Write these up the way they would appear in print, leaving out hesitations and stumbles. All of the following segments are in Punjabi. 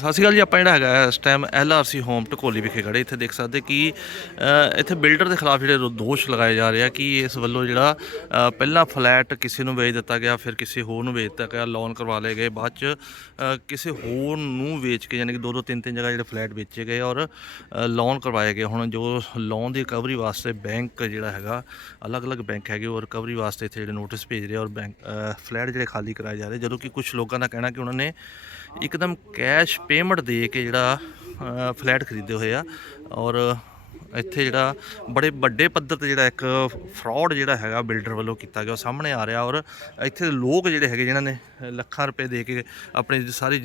ਸਤਿ ਸ਼੍ਰੀ ਅਕਾਲ ਜੀ। ਆਪਾਂ ਜਿਹੜਾ ਹੈਗਾ ਇਸ ਟਾਈਮ LRC ਹੋਮ ਢਕੋਲੀ ਵਿਖੇ ਖੜੇ ਇੱਥੇ ਦੇਖ ਸਕਦੇ ਕਿ ਇੱਥੇ ਬਿਲਡਰ ਦੇ ਖਿਲਾਫ ਜਿਹੜੇ ਦੋਸ਼ ਲਗਾਏ ਜਾ ਰਹੇ ਆ ਕਿ ਇਸ ਵੱਲੋਂ ਜਿਹੜਾ ਪਹਿਲਾਂ ਫਲੈਟ ਕਿਸੇ ਨੂੰ ਵੇਚ ਦਿੱਤਾ ਗਿਆ, ਫਿਰ ਕਿਸੇ ਹੋਰ ਨੂੰ ਵੇਚ ਦਿੱਤਾ ਗਿਆ, ਲੋਨ ਕਰਵਾ ਲਏ ਗਏ, ਬਾਅਦ 'ਚ ਕਿਸੇ ਹੋਰ ਨੂੰ ਵੇਚ ਕੇ ਯਾਨੀ ਕਿ ਦੋ ਦੋ ਤਿੰਨ ਤਿੰਨ ਜਗ੍ਹਾ ਜਿਹੜੇ ਫਲੈਟ ਵੇਚੇ ਗਏ ਔਰ ਲੋਨ ਕਰਵਾਏ ਗਏ। ਹੁਣ ਜੋ ਲੋਨ ਦੀ ਰਿਕਵਰੀ ਵਾਸਤੇ ਬੈਂਕ ਜਿਹੜਾ ਹੈਗਾ, ਅਲੱਗ-ਅਲੱਗ ਬੈਂਕ ਹੈਗੇ ਉਹ ਰਿਕਵਰੀ ਵਾਸਤੇ ਇੱਥੇ ਜਿਹੜੇ ਨੋਟਿਸ ਭੇਜ ਰਹੇ ਔਰ ਬੈਂਕ ਫਲੈਟ ਜਿਹੜੇ ਖਾਲੀ ਕਰਾਏ ਜਾ ਰਹੇ, ਜਦੋਂ ਕਿ ਕੁਝ ਲੋਕਾਂ ਦਾ ਕਹਿਣਾ ਕਿ ਉਹਨਾਂ ਨੇ ਇੱਕਦਮ ਕੈਸ਼ ਪੇਮੈਂਟ ਦੇ ਕੇ ਜਿਹੜਾ ਫਲੈਟ ਖਰੀਦੇ ਹੋਏ ਆ। ਔਰ ਇੱਥੇ ਜਿਹੜਾ ਬੜੇ ਵੱਡੇ ਪੱਧਰ 'ਤੇ ਜਿਹੜਾ ਇੱਕ ਫਰਾਡ ਜਿਹੜਾ ਹੈਗਾ ਬਿਲਡਰ ਵੱਲੋਂ ਕੀਤਾ ਗਿਆ ਉਹ ਸਾਹਮਣੇ ਆ ਰਿਹਾ। ਔਰ ਇੱਥੇ ਦੇ ਲੋਕ ਜਿਹੜੇ ਹੈਗੇ ਜਿਨ੍ਹਾਂ ਨੇ ਲੱਖਾਂ ਰੁਪਏ ਦੇ ਕੇ ਆਪਣੀ ਸਾਰੀ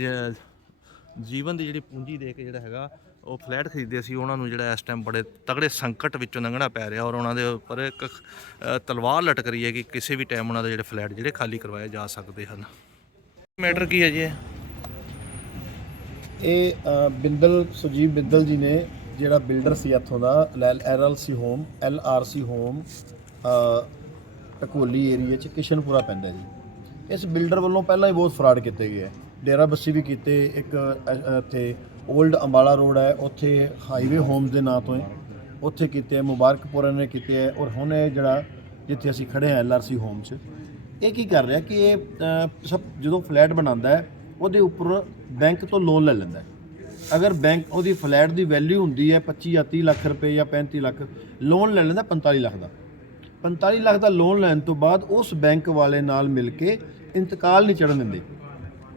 ਜੀਵਨ ਦੀ ਜਿਹੜੀ ਪੂੰਜੀ ਦੇ ਕੇ ਜਿਹੜਾ ਹੈਗਾ ਉਹ ਫਲੈਟ ਖਰੀਦੇ ਸੀ, ਉਹਨਾਂ ਨੂੰ ਜਿਹੜਾ ਇਸ ਟਾਈਮ ਬੜੇ ਤਗੜੇ ਸੰਕਟ ਵਿੱਚੋਂ ਲੰਘਣਾ ਪੈ ਰਿਹਾ। ਔਰ ਉਹਨਾਂ ਦੇ ਉੱਪਰ ਇੱਕ ਤਲਵਾਰ ਲਟਕ ਰਹੀ ਹੈ ਕਿ ਕਿਸੇ ਵੀ ਟਾਈਮ ਉਹਨਾਂ ਦੇ ਜਿਹੜੇ ਫਲੈਟ ਜਿਹੜੇ ਖਾਲੀ ਕਰਵਾਏ ਜਾ ਸਕਦੇ ਹਨ। ਮੈਟਰ ਕੀ ਹੈ ਜੀ? ਇਹ ਬਿੰਦਲ ਸੁਜੀਤ ਬਿੰਦਲ ਜੀ ਨੇ ਜਿਹੜਾ ਬਿਲਡਰ ਸੀ ਇੱਥੋਂ ਦਾ LRC ਹੋਮ ਢਕੋਲੀ ਏਰੀਏ 'ਚ ਕਿਸ਼ਨਪੁਰਾ ਪੈਂਦਾ ਜੀ। ਇਸ ਬਿਲਡਰ ਵੱਲੋਂ ਪਹਿਲਾਂ ਹੀ ਬਹੁਤ ਫਰਾਡ ਕੀਤੇ ਗਏ ਹੈ। ਡੇਰਾ ਬੱਸੀ ਵੀ ਕੀਤੇ, ਇੱਕ ਇੱਥੇ 올ਡ ਅੰਬਾਲਾ ਰੋਡ ਹੈ ਉੱਥੇ ਹਾਈਵੇ ਹੋਮਸ ਦੇ ਨਾਂ ਤੋਂ ਉੱਥੇ ਕੀਤੇ, ਮੁਬਾਰਕਪੁਰਾ ਨੇ ਕੀਤੇ ਹੈ। ਔਰ ਹੁਣ ਇਹ ਜਿਹੜਾ ਜਿੱਥੇ ਅਸੀਂ ਖੜੇ ਹਾਂ LRC ਹੋਮ 'ਚ, ਇਹ ਕੀ ਕਰ ਰਿਹਾ ਕਿ ਇਹ ਸਭ ਜਦੋਂ ਫਲੈਟ ਬਣਾਉਂਦਾ ਹੈ ਉਹਦੇ ਉੱਪਰ ਬੈਂਕ ਤੋਂ ਲੋਨ ਲੈ ਲੈਂਦਾ ਹੈ। ਅਗਰ ਬੈਂਕ ਉਹਦੀ ਫਲੈਟ ਦੀ ਵੈਲਿਊ ਹੁੰਦੀ ਹੈ 25 ਜਾਂ 30 ਲੱਖ ਰੁਪਏ ਜਾਂ 35 ਲੱਖ, ਲੋਨ ਲੈ ਲੈਂਦਾ 45 ਲੱਖ ਦਾ। 45 ਲੱਖ ਦਾ ਲੋਨ ਲੈਣ ਤੋਂ ਬਾਅਦ ਉਸ ਬੈਂਕ ਵਾਲੇ ਨਾਲ ਮਿਲ ਕੇ ਇੰਤਕਾਲ ਨਹੀਂ ਚੜ੍ਹਨ ਦਿੰਦੇ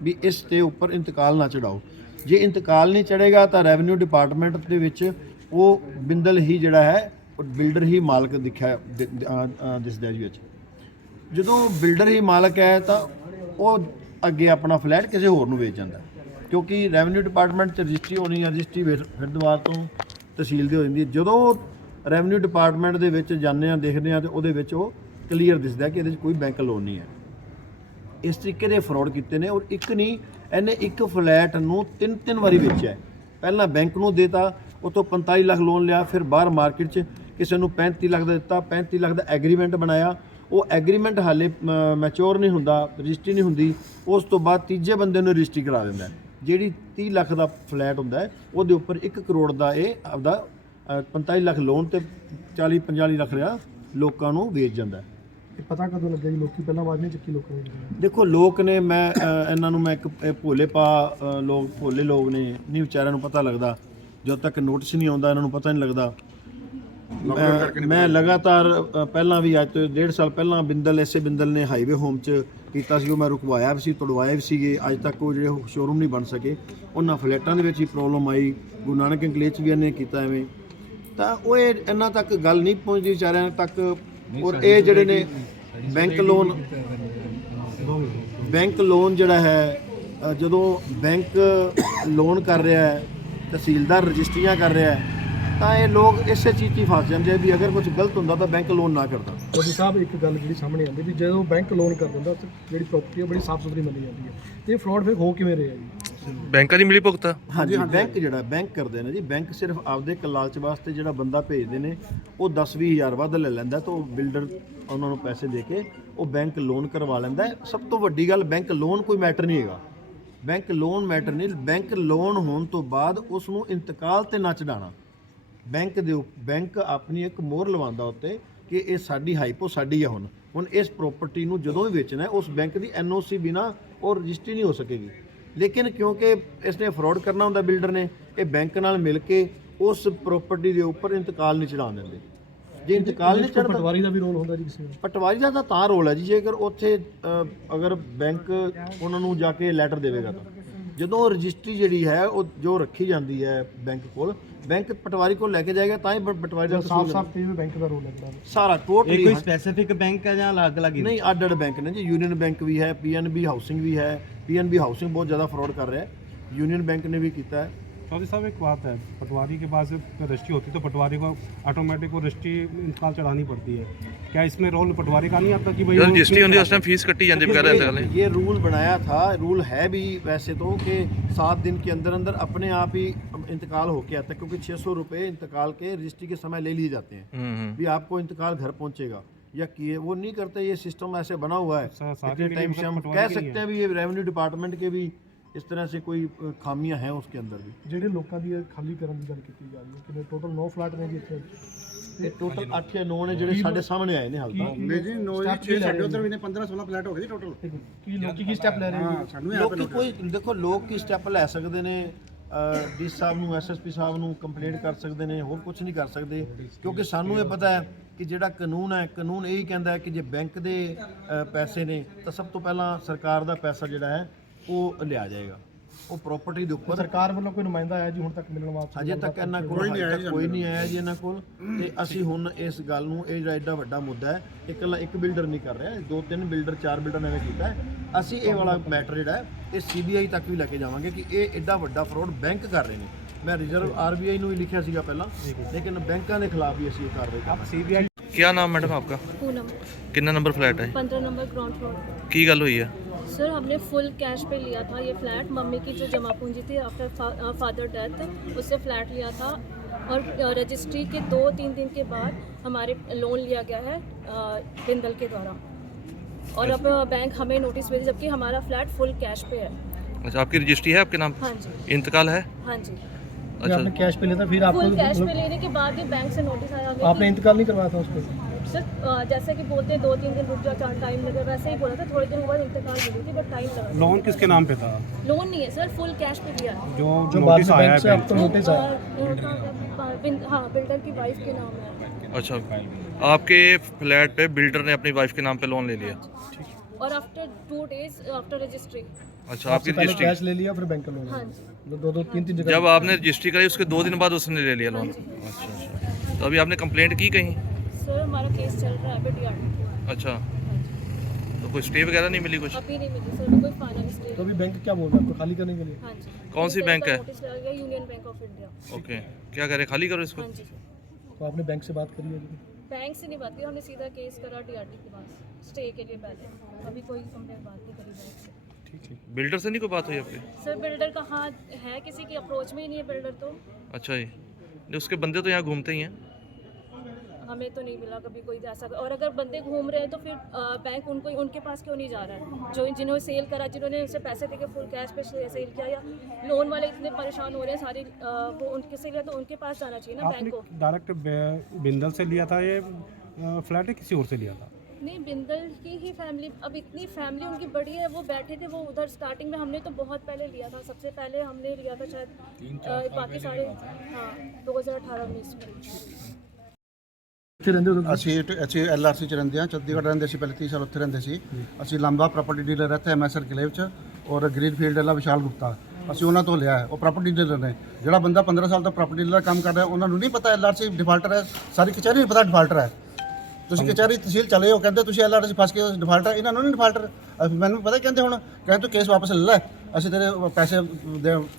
ਵੀ ਇਸ ਦੇ ਉੱਪਰ ਇੰਤਕਾਲ ਨਾ ਚੜਾਓ। ਜੇ ਇੰਤਕਾਲ ਨਹੀਂ ਚੜ੍ਹੇਗਾ ਤਾਂ ਰੈਵਨਿਊ ਡਿਪਾਰਟਮੈਂਟ ਦੇ ਵਿੱਚ ਉਹ ਬਿੰਦਲ ਹੀ ਜਿਹੜਾ ਹੈ ਉਹ ਬਿਲਡਰ ਹੀ ਮਾਲਕ ਦਿਸਦਾ ਜੀ ਵਿੱਚ। ਜਦੋਂ ਬਿਲਡਰ ਹੀ ਮਾਲਕ ਹੈ ਤਾਂ ਉਹ ਅੱਗੇ ਆਪਣਾ ਫਲੈਟ ਕਿਸੇ ਹੋਰ ਨੂੰ ਵੇਚ ਜਾਂਦਾ, ਕਿਉਂਕਿ ਰੈਵਨਿਊ ਡਿਪਾਰਟਮੈਂਟ 'ਚ ਰਜਿਸਟਰੀ ਹੋਣੀ ਹੈ। ਰਜਿਸਟਰੀ ਫਿਰ ਦੁਬਾਰਾ ਤੋਂ ਤਹਿਸੀਲ ਦੀ ਹੋ ਜਾਂਦੀ ਹੈ। ਜਦੋਂ ਰੈਵਨਿਊ ਡਿਪਾਰਟਮੈਂਟ ਦੇ ਵਿੱਚ ਜਾਂਦੇ ਹਾਂ ਦੇਖਦੇ ਹਾਂ ਤਾਂ ਉਹਦੇ ਵਿੱਚ ਉਹ ਕਲੀਅਰ ਦਿਸਦਾ ਕਿ ਇਹਦੇ 'ਚ ਕੋਈ ਬੈਂਕ ਲੋਨ ਨਹੀਂ ਹੈ। ਇਸ ਤਰੀਕੇ ਦੇ ਫਰਾਡ ਕੀਤੇ ਨੇ। ਔਰ ਇੱਕ ਨਹੀਂ, ਇਹਨੇ ਇੱਕ ਫਲੈਟ ਨੂੰ ਤਿੰਨ ਵਾਰੀ ਵੇਚਿਆ। ਪਹਿਲਾਂ ਬੈਂਕ ਨੂੰ ਦੇਤਾ, ਉਤੋਂ 45 ਲੱਖ ਲੋਨ ਲਿਆ, ਫਿਰ ਬਾਹਰ ਮਾਰਕੀਟ 'ਚ ਕਿਸੇ ਨੂੰ 35 ਲੱਖ ਦਾ ਦਿੱਤਾ, 35 ਲੱਖ ਦਾ ਐਗਰੀਮੈਂਟ ਬਣਾਇਆ। ਉਹ ਐਗਰੀਮੈਂਟ ਹਾਲੇ ਮੈਚੋਰ ਨਹੀਂ ਹੁੰਦਾ, ਰਜਿਸਟਰੀ ਨਹੀਂ ਹੁੰਦੀ। ਉਸ ਤੋਂ ਬਾਅਦ ਤੀਜੇ ਬੰਦੇ ਨੂੰ ਰਜਿਸਟਰੀ ਕਰਾ ਦਿੰਦਾ। ਜਿਹੜੀ 30 ਲੱਖ ਦਾ ਫਲੈਟ ਹੁੰਦਾ ਹੈ ਉਹਦੇ ਉੱਪਰ 1 ਕਰੋੜ ਦਾ ਇਹ ਆਪਦਾ 45 ਲੱਖ ਲੋਨ ਤੇ 40-45 ਲੱਖ ਰਿਹਾ ਲੋਕਾਂ ਨੂੰ ਵੇਚ ਜਾਂਦਾ। ਇਹ ਪਤਾ ਕਦੋਂ ਲੱਗਿਆ ਜੀ? ਲੋਕੀ ਪਹਿਲਾਂ ਆਵਾਜ਼ ਨਹੀਂ ਚੱਕੀ ਲੋਕਾਂ ਨੇ? ਦੇਖੋ ਲੋਕ ਨੇ, ਮੈਂ ਇਹਨਾਂ ਨੂੰ ਮੈਂ ਇੱਕ ਭੋਲੇ ਲੋਕ ਨੇ, ਨਹੀਂ ਵਿਚਾਰਿਆਂ ਨੂੰ ਪਤਾ ਲੱਗਦਾ ਜਦੋਂ ਤੱਕ ਨੋਟਿਸ ਨਹੀਂ ਆਉਂਦਾ, ਇਹਨਾਂ ਨੂੰ ਪਤਾ ਨਹੀਂ ਲੱਗਦਾ। ਮੈਂ ਲਗਾਤਾਰ ਪਹਿਲਾਂ ਵੀ ਅੱਜ ਤੋਂ 1.5 ਸਾਲ ਪਹਿਲਾਂ ਇਸੇ ਬਿੰਦਲ ਨੇ ਹਾਈਵੇ ਹੋਮ 'ਚ ਕੀਤਾ ਸੀ, ਉਹ ਮੈਂ ਰੁਕਵਾਇਆ ਵੀ ਸੀ, ਤੁੜਵਾਏ ਵੀ ਸੀਗੇ। ਅੱਜ ਤੱਕ ਉਹ ਜਿਹੜੇ ਸ਼ੋਰੂਮ ਨਹੀਂ ਬਣ ਸਕੇ। ਉਹਨਾਂ ਫਲੈਟਾਂ ਦੇ ਵਿੱਚ ਹੀ ਪ੍ਰੋਬਲਮ ਆਈ। ਗੁਰੂ ਨਾਨਕ ਇੰਕਲੇਵ 'ਚ ਵੀ ਇਹਨੇ ਕੀਤਾ ਐਵੇਂ, ਤਾਂ ਉਹ ਇਹਨਾਂ ਤੱਕ ਗੱਲ ਨਹੀਂ ਪਹੁੰਚਦੀ ਵਿਚਾਰਿਆਂ ਤੱਕ। ਔਰ ਇਹ ਜਿਹੜੇ ਨੇ ਬੈਂਕ ਲੋਨ ਜਿਹੜਾ ਹੈ, ਜਦੋਂ ਬੈਂਕ ਲੋਨ ਕਰ ਰਿਹਾ ਹੈ, ਤਹਿਸੀਲਦਾਰ ਰਜਿਸਟਰੀਆਂ ਕਰ ਰਿਹਾ ਹੈ, ਤਾਂ ਇਹ ਲੋਕ ਇਸੇ ਚੀਜ਼ 'ਚ ਫਸ ਜਾਂਦੇ ਆ ਵੀ ਅਗਰ ਕੁਝ ਗਲਤ ਹੁੰਦਾ ਤਾਂ ਬੈਂਕ ਲੋਨ ਨਾ ਕਰਦਾ। ਤੁਹਾਡੀ ਸਾਹਿਬ ਇੱਕ ਗੱਲ ਜਿਹੜੀ ਸਾਹਮਣੇ ਆਉਂਦੀ ਵੀ ਜਦੋਂ ਬੈਂਕ ਲੋਨ ਕਰ ਦਿੰਦਾ ਤਾਂ ਜਿਹੜੀ ਪ੍ਰਾਪਰਟੀ ਹੈ ਬੜੀ ਸਾਫ਼ ਸੁਥਰੀ ਮੰਨੀ ਜਾਂਦੀ ਹੈ, ਤੇ ਇਹ ਫਰਾਡ ਫਿਰ ਹੋ ਕਿਵੇਂ ਰਿਹਾ ਜੀ? ਬੈਂਕਾਂ ਦੀ ਮਿਲੀ ਭੁਗਤ? ਹਾਂਜੀ, ਬੈਂਕ ਕਰਦੇ ਨੇ ਜੀ। ਬੈਂਕ ਸਿਰਫ ਆਪਦੇ ਇੱਕ ਲਾਲਚ ਵਾਸਤੇ ਜਿਹੜਾ ਬੰਦਾ ਭੇਜਦੇ ਨੇ ਉਹ 10-20 ਹਜ਼ਾਰ ਵੱਧ ਲੈ ਲੈਂਦਾ, ਤਾਂ ਉਹ ਬਿਲਡਰ ਉਹਨਾਂ ਨੂੰ ਪੈਸੇ ਦੇ ਕੇ ਉਹ ਬੈਂਕ ਲੋਨ ਕਰਵਾ ਲੈਂਦਾ। ਸਭ ਤੋਂ ਵੱਡੀ ਗੱਲ, ਬੈਂਕ ਲੋਨ ਕੋਈ ਮੈਟਰ ਨਹੀਂ ਹੈਗਾ। ਬੈਂਕ ਲੋਨ ਮੈਟਰ ਨਹੀਂ। ਬੈਂਕ ਲੋਨ ਹੋਣ ਤੋਂ ਬਾਅਦ ਉਸ ਨੂੰ ਇੰਤਕਾਲ ਤੇ ਨਾ ਚੜਾਉਣਾ। ਬੈਂਕ ਆਪਣੀ ਇੱਕ ਮੋਹਰ ਲਵਾਉਂਦਾ ਉੱਤੇ ਕਿ ਇਹ ਸਾਡੀ ਹਾਈਪੋ ਸਾਡੀ ਹੈ। ਹੁਣ ਇਸ ਪ੍ਰੋਪਰਟੀ ਨੂੰ ਜਦੋਂ ਵੀ ਵੇਚਣਾ ਹੈ ਉਸ ਬੈਂਕ ਦੀ NOC ਬਿਨਾ ਉਹ ਰਜਿਸਟਰੀ ਨਹੀਂ ਹੋ ਸਕੇਗੀ। ਲੇਕਿਨ ਕਿਉਂਕਿ ਇਸਨੇ ਫਰਾਡ ਕਰਨਾ ਹੁੰਦਾ ਬਿਲਡਰ ਨੇ, ਇਹ ਬੈਂਕ ਨਾਲ ਮਿਲ ਕੇ ਉਸ ਪ੍ਰੋਪਰਟੀ ਦੇ ਉੱਪਰ ਇੰਤਕਾਲ ਨਹੀਂ ਚੜਾਉਣ ਦਿੰਦੇ। ਜੇ ਇੰਤਕਾਲ ਨਹੀਂ ਚੜ੍ਹਦਾ, ਪਟਵਾਰੀ ਦਾ ਵੀ ਰੋਲ ਹੁੰਦਾ ਜੀ ਕਿਸੇ ਦਾ? ਪਟਵਾਰੀ ਦਾ ਤਾਂ ਰੋਲ ਹੈ ਜੀ, ਜੇਕਰ ਉੱਥੇ ਅਗਰ ਬੈਂਕ ਉਹਨਾਂ ਨੂੰ ਜਾ ਕੇ ਲੈਟਰ ਦੇਵੇਗਾ ਤਾਂ। ਜਦੋਂ ਰਜਿਸਟਰੀ ਜਿਹੜੀ ਹੈ ਉਹ ਜੋ ਰੱਖੀ ਜਾਂਦੀ ਹੈ ਬੈਂਕ ਕੋਲ, ਬੈਂਕ ਪਟਵਾਰੀ ਕੋਲ ਲੈ ਕੇ ਜਾਏਗਾ ਤਾਂ ਹੀ ਪਟਵਾਰੀ ਦਾ ਸਾਫ਼ ਤੇ ਬੈਂਕ ਦਾ ਰੋਲ ਹੈ ਸਾਰਾ ਟੋਟਲੀ। ਕੋਈ ਸਪੈਸੀਫਿਕ ਬੈਂਕ ਹੈ ਜਾਂ ਅਲੱਗ-ਅਲੱਗ? ਨਹੀਂ, ਅੱਡ ਬੈਂਕ ਨੇ ਜੀ। ਯੂਨੀਅਨ ਬੈਂਕ ਵੀ ਹੈ, PNB ਹਾਊਸਿੰਗ ਵੀ ਹੈ। PNB ਹਾਊਸਿੰਗ बहुत ज़्यादा फ्रॉड कर रहा है, यूनियन बैंक ने भी किया है। चौधरी साहब एक बात है, पटवारी के पास जब रजिस्ट्री होती है तो पटवारी को ऑटोमेटिक वो रजिस्ट्री इंतकाल चढ़ानी पड़ती है। क्या इसमें रोल पटवारी का नहीं आता कि भाई रजिस्ट्री होती है उस टाइम फीस कट्टी जाती है? ये रूल बनाया था, रूल है भी वैसे तो कि 7 दिन के अंदर अंदर अपने आप ही इंतकाल होके आता है, क्योंकि 600 रुपये इंतकाल के रजिस्ट्री के समय ले लिए जाते हैं भी आपको इंतकाल घर पहुँचेगा या किए। वो नहीं करते, ये सिस्टम ऐसे बना हुआ है। टाइम से हम कह सकते हैं भी ये रेवेन्यू डिपार्टमेंट के भी इस तरह से कोई खामियां हैं उसके अंदर भी। ਜਿਹੜੇ ਲੋਕਾਂ ਦੀ ਇਹ ਖਾਲੀ ਕਰਨ ਦੀ ਗੱਲ ਕੀਤੀ ਜਾ ਰਹੀ ਹੈ ਕਿੰਨੇ ਟੋਟਲ 9 ਫਲੈਟ ਨੇ ਜੀ ਇੱਥੇ ਇਹ ਟੋਟਲ 8 ਜਾਂ 9 ਨੇ ਜਿਹੜੇ ਸਾਡੇ ਸਾਹਮਣੇ ਆਏ ਨੇ ਹਾਲ ਤੱਕ। ਨਹੀਂ ਜੀ 9 6 ਸਾਡੇ ਉਧਰ ਵੀ ਨੇ 15-16 फ्लैट हो गए टोटल। ਕੀ ਲੋਕੀ ਕੀ ਸਟੈਪ ਲੈ ਰਹੇ ਨੇ ਲੋਕੀ ਕੋਈ ਦੇਖੋ ਲੋਕ ਕੀ ਸਟੈਪ ਲੈ ਸਕਦੇ ਨੇ, ਡੀ ਸਾਹਿਬ ਨੂੰ ਐਸਐਸਪੀ ਸਾਹਿਬ ਨੂੰ ਕੰਪਲੇਂਟ ਕਰ ਸਕਦੇ ਨੇ, ਹੋਰ ਕੁਝ ਨਹੀਂ ਕਰ ਸਕਦੇ ਕਿਉਂਕਿ ਸਾਨੂੰ ਇਹ ਪਤਾ ਹੈ ਕਿ ਜਿਹੜਾ ਕਾਨੂੰਨ ਹੈ, ਕਾਨੂੰਨ ਇਹੀ ਕਹਿੰਦਾ ਹੈ ਕਿ ਜੇ ਬੈਂਕ ਦੇ ਪੈਸੇ ਨੇ ਤਾਂ ਸਭ ਤੋਂ ਪਹਿਲਾਂ ਸਰਕਾਰ ਦਾ ਪੈਸਾ ਜਿਹੜਾ ਹੈ ਉਹ ਲਿਆ ਜਾਏਗਾ, ਉਹ ਪ੍ਰਾਪਰਟੀ ਦੇ ਉੱਪਰ। ਸਰਕਾਰ ਵੱਲੋਂ ਕੋਈ ਨੁਮਾਇੰਦਾ ਆਇਆ ਜੀ ਹੁਣ ਤੱਕ ਮਿਲਣ ਵਾਸਤੇ? ਅਜੇ ਤੱਕ ਇਹਨਾਂ ਕੋਲ ਕੋਈ ਨਹੀਂ ਆਇਆ ਜੀ ਇਹਨਾਂ ਕੋਲ। ਤੇ ਅਸੀਂ ਹੁਣ ਇਸ ਗੱਲ ਨੂੰ, ਇਹ ਜਿਹੜਾ ਐਡਾ ਵੱਡਾ ਮੁੱਦਾ ਹੈ, ਇੱਕ ਬਿਲਡਰ ਨਹੀਂ ਕਰ ਰਿਹਾ, 2-3 ਬਿਲਡਰ 4 ਬਿਲਡਰ ਨੇ ਕੀਤਾ ਹੈ। ਅਸੀਂ ਇਹ ਵਾਲਾ ਮੈਟਰ ਜਿਹੜਾ ਹੈ ਇਹ ਸੀਬੀਆਈ ਤੱਕ ਵੀ ਲੈ ਕੇ ਜਾਵਾਂਗੇ ਕਿ ਇਹ ਐਡਾ ਵੱਡਾ ਫਰਾਡ ਬੈਂਕ ਕਰ ਰਹੇ ਨੇ। ਮੈਂ ਰਿਜ਼ਰਵ ਆਰਬੀਆਈ ਨੂੰ ਵੀ ਲਿਖਿਆ ਸੀਗਾ ਪਹਿਲਾਂ, ਲੇਕਿਨ ਬੈਂਕਾਂ ਦੇ ਖਿਲਾਫ ਵੀ ਅਸੀਂ ਇਹ ਕਾਰਵਾਈ ਕਰਾਂਗੇ। क्या नाम मैडम आपका? पूनम, कितना नंबर फ्लैट है? 15 नंबर ग्राउंड फ्लोर। की गल हुई है? सर हमने फुल कैश पे लिया था ये फ्लैट, मम्मी की जो जमा पूंजी थी आफ्टर फादर डेथ, उससे फ्लैट लिया था और रजिस्ट्री के 2-3 दिन के बाद हमारे लोन लिया गया है बिंदल के द्वारा, और अब बैंक हमें नोटिस भेजी जबकि हमारा फ्लैट फुल कैश पे है। अच्छा, आपकी रजिस्ट्री है आपके नाम? हाँ जी, इंतकाल है? हाँ जी। अच्छा, आपने कैश पे लिया था फिर आपको फुल कैश पे लेने के बाद भी बैंक से नोटिस आया कि आपने इंतकाल नहीं करवाया था उस पर? सर जैसे कि बोलते हैं 2-3 दिन रुक जाओ, टाइम लगे, वैसे ही बोला था, थोड़े दिन बाद इंतकाल मिली थी बट टाइम लगा। लोन किसके नाम पे था? लोन नहीं है सर, फुल कैश पे दिया है। जो जो बाद नोटिस में आया बैंक है से आपको नोटिस आया? हाँ, बिल्डर की वाइफ के नाम है। अच्छा, आपके फ्लैट पे बिल्डर ने अपनी वाइफ के नाम पे लोन ले लिया? और आफ्टर 2 डेज आफ्टर रजिस्ट्री। अच्छा, आपकी पहले रजिस्ट्री, कैश ले लिया फिर बैंक का लोन? हाँ जी। 2-3 जगह जब आपने रजिस्ट्री कराई उसके 2 दिन बाद उसने ले लिया लोन? अच्छा अच्छा, तो अभी आपने कंप्लेंट की कहीं? सर हमारा केस चल रहा है अभी DRT। अच्छा, तो कोई स्टे वगैरह नहीं मिली कुछ? अभी नहीं मिली सर, कोई फाइनल स्टे। तो अभी बैंक क्या बोल रहा है आपको खाली करने के लिए? हाँ जी। कौन सी बैंक है? नोटिस लगा गया, union bank of India. Okay, क्या करें, खाली करो इसको? हाँ जी सर। तो आपने बैंक से बात करी है? बैंक से नहीं बात की, हमने सीधा केस करा DRT के पास स्टे के लिए पहले, अभी कोई कंप्लेंट बात नहीं करी बैंक से। बिल्डर से नहीं कोई बात हुई आपकी? सर बिल्डर का हाँ है, किसी की अप्रोच में ही नहीं है बिल्डर तो। अच्छा जी, नहीं, उसके बंदे तो यहाँ घूमते ही हैं। हमें तो नहीं मिला कभी कोई ऐसा, और अगर बंदे घूम रहे हैं तो फिर बैंक उनको उनके पास क्यों नहीं जा रहा है? जो जिन्होंने सेल करा, जिन्होंने उसे पैसे देके फुल कैश पे सेल किया, या लोन वाले इतने परेशान हो रहे हैं सारे, वो उनके से लिया तो उनके पास जाना चाहिए ना बैंक को। डायरेक्ट बिंदल से लिया था ये फ्लैट, किसी और से लिया था? नहीं, बिंदल की ही फैमिली, अब इतनी फैमिली उनकी बड़ी है, वो बैठे थे, वो उधर स्टार्टिंग में हमने तो बहुत पहले लिया था, सबसे पहले हमने लिया था शायद बाकी सारे, हाँ 2018-19 में। ਇੱਥੇ ਰਹਿੰਦੇ ਹੋ? ਅਸੀਂ LRC ਚ ਰਹਿੰਦੇ ਹਾਂ, ਚੰਡੀਗੜ੍ਹ ਰਹਿੰਦੇ ਸੀ ਪਹਿਲੇ 30 ਸਾਲ ਉੱਥੇ ਰਹਿੰਦੇ ਸੀ। ਅਸੀਂ ਲਾਂਬਾ ਪ੍ਰਾਪਰਟੀ ਡੀਲਰ ਇੱਥੇ MS ਕਲੇਵ ਚ, ਔਰ ਗ੍ਰੀਨ ਫੀਲਡ ਵਾਲਾ ਵਿਸ਼ਾਲ ਗੁਪਤਾ, ਅਸੀਂ ਉਹਨਾਂ ਤੋਂ ਲਿਆ ਹੈ। ਉਹ ਪ੍ਰਾਪਰਟੀ ਡੀਲਰ ਨੇ। ਜਿਹੜਾ ਬੰਦਾ 15 ਸਾਲ ਤੋਂ ਪ੍ਰਾਪਰਟੀ ਡੀਲਰ ਕੰਮ ਕਰ ਰਿਹਾ, ਉਹਨਾਂ ਨੂੰ ਨਹੀਂ ਪਤਾ LRC ਡਿਫਾਲਟਰ ਹੈ, ਸਾਰੀ ਕਚਹਿਰੀ ਨਹੀਂ ਪਤਾ ਡਿਫਾਲਟਰ ਹੈ। ਤੁਸੀਂ ਕਚਹਿਰੀ ਤਹਿਸੀਲ ਚਲੇ ਹੋ, ਕਹਿੰਦੇ ਤੁਸੀਂ LRC ਫਸ ਕੇ ਡਿਫਾਲਟਰ, ਇਹਨਾਂ ਨੂੰ ਨਹੀਂ ਡਿਫਾਲਟਰ। ਮੈਨੂੰ ਪਤਾ ਕਹਿੰਦੇ ਹੁਣ ਕਹਿੰਦੇ ਤੂੰ ਕੇਸ ਵਾਪਸ ਲੈ ਲੈ, ਅਸੀਂ ਤੇਰੇ ਪੈਸੇ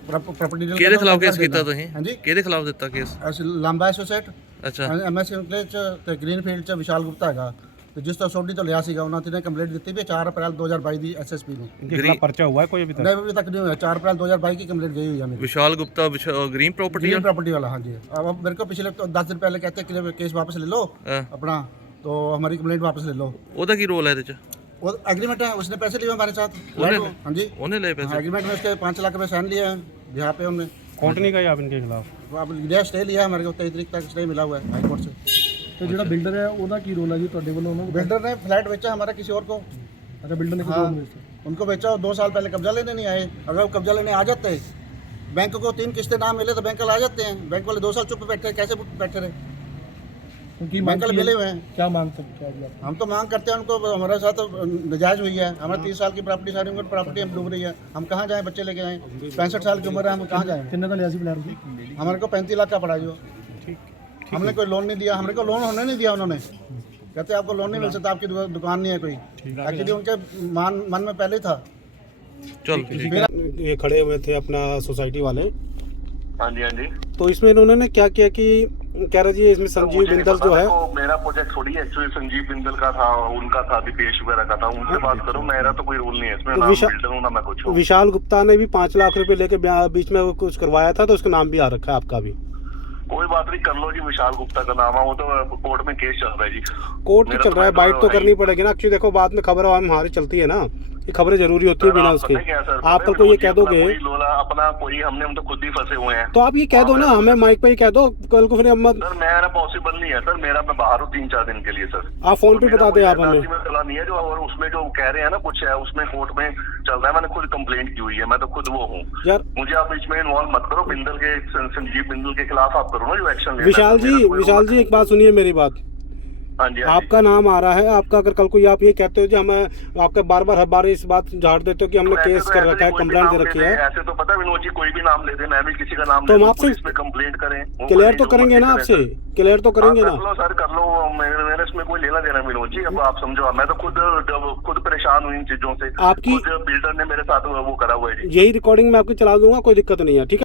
ਪ੍ਰਾਪਰਟੀ ਡੀਲਰ। ਕਿਹਦੇ ਖਿਲਾਫ ਕੇਸ ਕੀਤਾ ਤੁਸੀਂ? ਹਾਂਜੀ, ਕਿਹਦੇ ਖਿਲਾਫ ਦਿੱਤਾ ਕੇਸ? ਅਸੀਂ ਲਾਂਬਾ ਐਸੋਸੀਏਟ, ਅੱਛਾ, MS ਕਲੇਵ ਚ ਤੇ ਗ੍ਰੀਨ ਫੀਲਡ ਚ ਵਿਸ਼ਾਲ ਗੁਪਤਾ ਹੈਗਾ, ਤੇ ਜਿਸ ਤੋਂ ਸੋਢੀ ਤੋਂ ਲਿਆ ਸੀਗਾ, ਉਹਨਾਂ ਤੇ ਕੰਪਲੇਂਟ ਦਿੱਤੀ ਵੀ 4 ਅਪ੍ਰੈਲ 2022 ਦੀ SSP ਨੂੰ। इनके खिलाफ पर्चा हुआ है कोई अभी तक? नहीं अभी तक नहीं हुआ, 4 अप्रैल 2022 की कंप्लेंट गई हुई है मेरी। Vishal Gupta green property green property वाला, हाँ जी। अब मेरे को पिछले 10 दिन पहले कहते हैं कि केस वापस ले लो अपना, तो हमारी कंप्लेंट वापस ले लो। ਉਹਦਾ ਕੀ ਰੋਲ ਹੈ ਇਹਦੇ ਚ? वो एग्रीमेंट है, उसने पैसे लिए हमारे साथ। हाँ जी, ਉਹਨੇ ਲਏ ਪੈਸੇ? एग्रीमेंट में उसके 5 लाख रुपए साइन लिए हैं, जहाँ पे उन्होंने कोर्ट नहीं गए आप इनके खिलाफ? अब लिया स्टे लिया है हमारे को, 23 तारीख तक स्टे मिला हुआ है हाई कोर्ट से। ਤੇ ਜਿਹੜਾ ਬਿਲਡਰ ਹੈ ਉਹਦਾ ਕੀ ਰੋਲ ਹੈ ਜੀ ਤੁਹਾਡੇ ਵੱਲੋਂ? ਉਹਨੂੰ बिल्डर ने फ्लैट बेचा हमारा किसी और को। अच्छा, बिल्डर ने हाँ, किसी उनको बेचा, 2 साल पहले कब्जा लेने नहीं आए। अगर वो कब्जा लेने आ जाते, बैंक को 3 किस्तें ना मिले तो बैंक वाले आ जाते हैं। बैंक वाले 2 साल चुप बैठे, कैसे बैठे रहे? उनकी बैंक वाले मिले हुए हैं। क्या मांग सकते हैं आप? हम तो मांग करते हैं उनको, हमारे साथ नजायज हुई है, हमारे 30 साल की प्रॉपर्टी, सारी उनकी प्रॉपर्टी हम डूब रही है। हम कहाँ जाएं, बच्चे लेके आए, 65 साल की उम्र है, हम कहाँ जाएं? कितने का लिया सी फ्लैट? हमारे को 35 लाख का पड़ा जो। हमने कोई लोन नहीं दिया, हमारे को लोन होने नहीं दिया उन्होंने। कहते आपको लोन नहीं मिल सकता, आपकी दुकान नहीं है कोई। एक्चुअली उनके मन में पहले ही था। चल ये खड़े हुए थे अपना सोसाइटी वाले। हाँ जी, हाँ जी। तो इसमें इन्होंने क्या किया कि कह रहे जी इसमें संजीव बिंदल जो है, मेरा प्रोजेक्ट थोड़ी है एक्चुअली, संजीव बिंदल का था, उनका था, दीपेश वगैरह का था, उनसे बात करूं। मेरा तो कोई रोल नहीं है इसमें, ना बिल्डर हूं ना मैं कुछ हूं। विशाल गुप्ता ने भी 5 लाख रुपए लेके बीच में कुछ करवाया था, तो उसका नाम भी आ रखा है आपका भी। कोई बात नहीं, कर लो जी, विशाल गुप्ता का नाम है, वो तो कोर्ट में केस चल रहा है जी। कोर्ट में चल रहा है, बाइट तो करनी पड़ेगी ना। एक्चुअली देखो बाद में खबर हमारी चलती है ना, ये खबरें जरूरी होती है बिना उसके। आप कल को ये कह दोगे अपना कोई हम तो खुद ही फंसे हुए हैं। तो आप ये कह दो ना, हमें माइक पे ही कह दो, कल को फिर हम सर मेरा पॉसिबल नहीं है सर, मेरा मैं बाहर हूँ 3-4 दिन के लिए सर। आप फोन पे बता दें आप हमें। चला नहीं है जो, और उसमें जो कह रहे हैं ना कुछ है उसमें कोर्ट में चल रहा है, मैंने खुद कंप्लेंट की हुई है, मैं तो खुद वो हूँ यार। मुझे आप इसमें इन्वॉल्व मत करो, बिंदल के संजीव बिंदल के खिलाफ आप करो ना जो एक्शन। विशाल जी एक बात सुनिए मेरी बात। हाँ जी, आपका नाम आ रहा है, आपका अगर कल को आप ये कहते हो कि हमें आपका बार हर बार इस बात झाड़ देते हो कि हमने केस कर रखा है, कंप्लेंट दे रखी है। ऐसे तो पता विनोद जी कोई भी नाम ले दे, मैं भी किसी का नाम तो ले हम आपसे इसमें कंप्लेंट करें, क्लियर तो करेंगे ना, आपसे क्लियर तो करेंगे ना। कर लो सर कर लो, मेरे इसमें कोई लेना देना विनोद जी, अब आप समझो, मैं तो खुद परेशान हूँ इन चीजों से। आपकी बिल्डर ने मेरे साथ वो करा हुआ है। यही रिकॉर्डिंग मैं आपकी चला दूंगा, कोई दिक्कत नहीं है, ठीक है।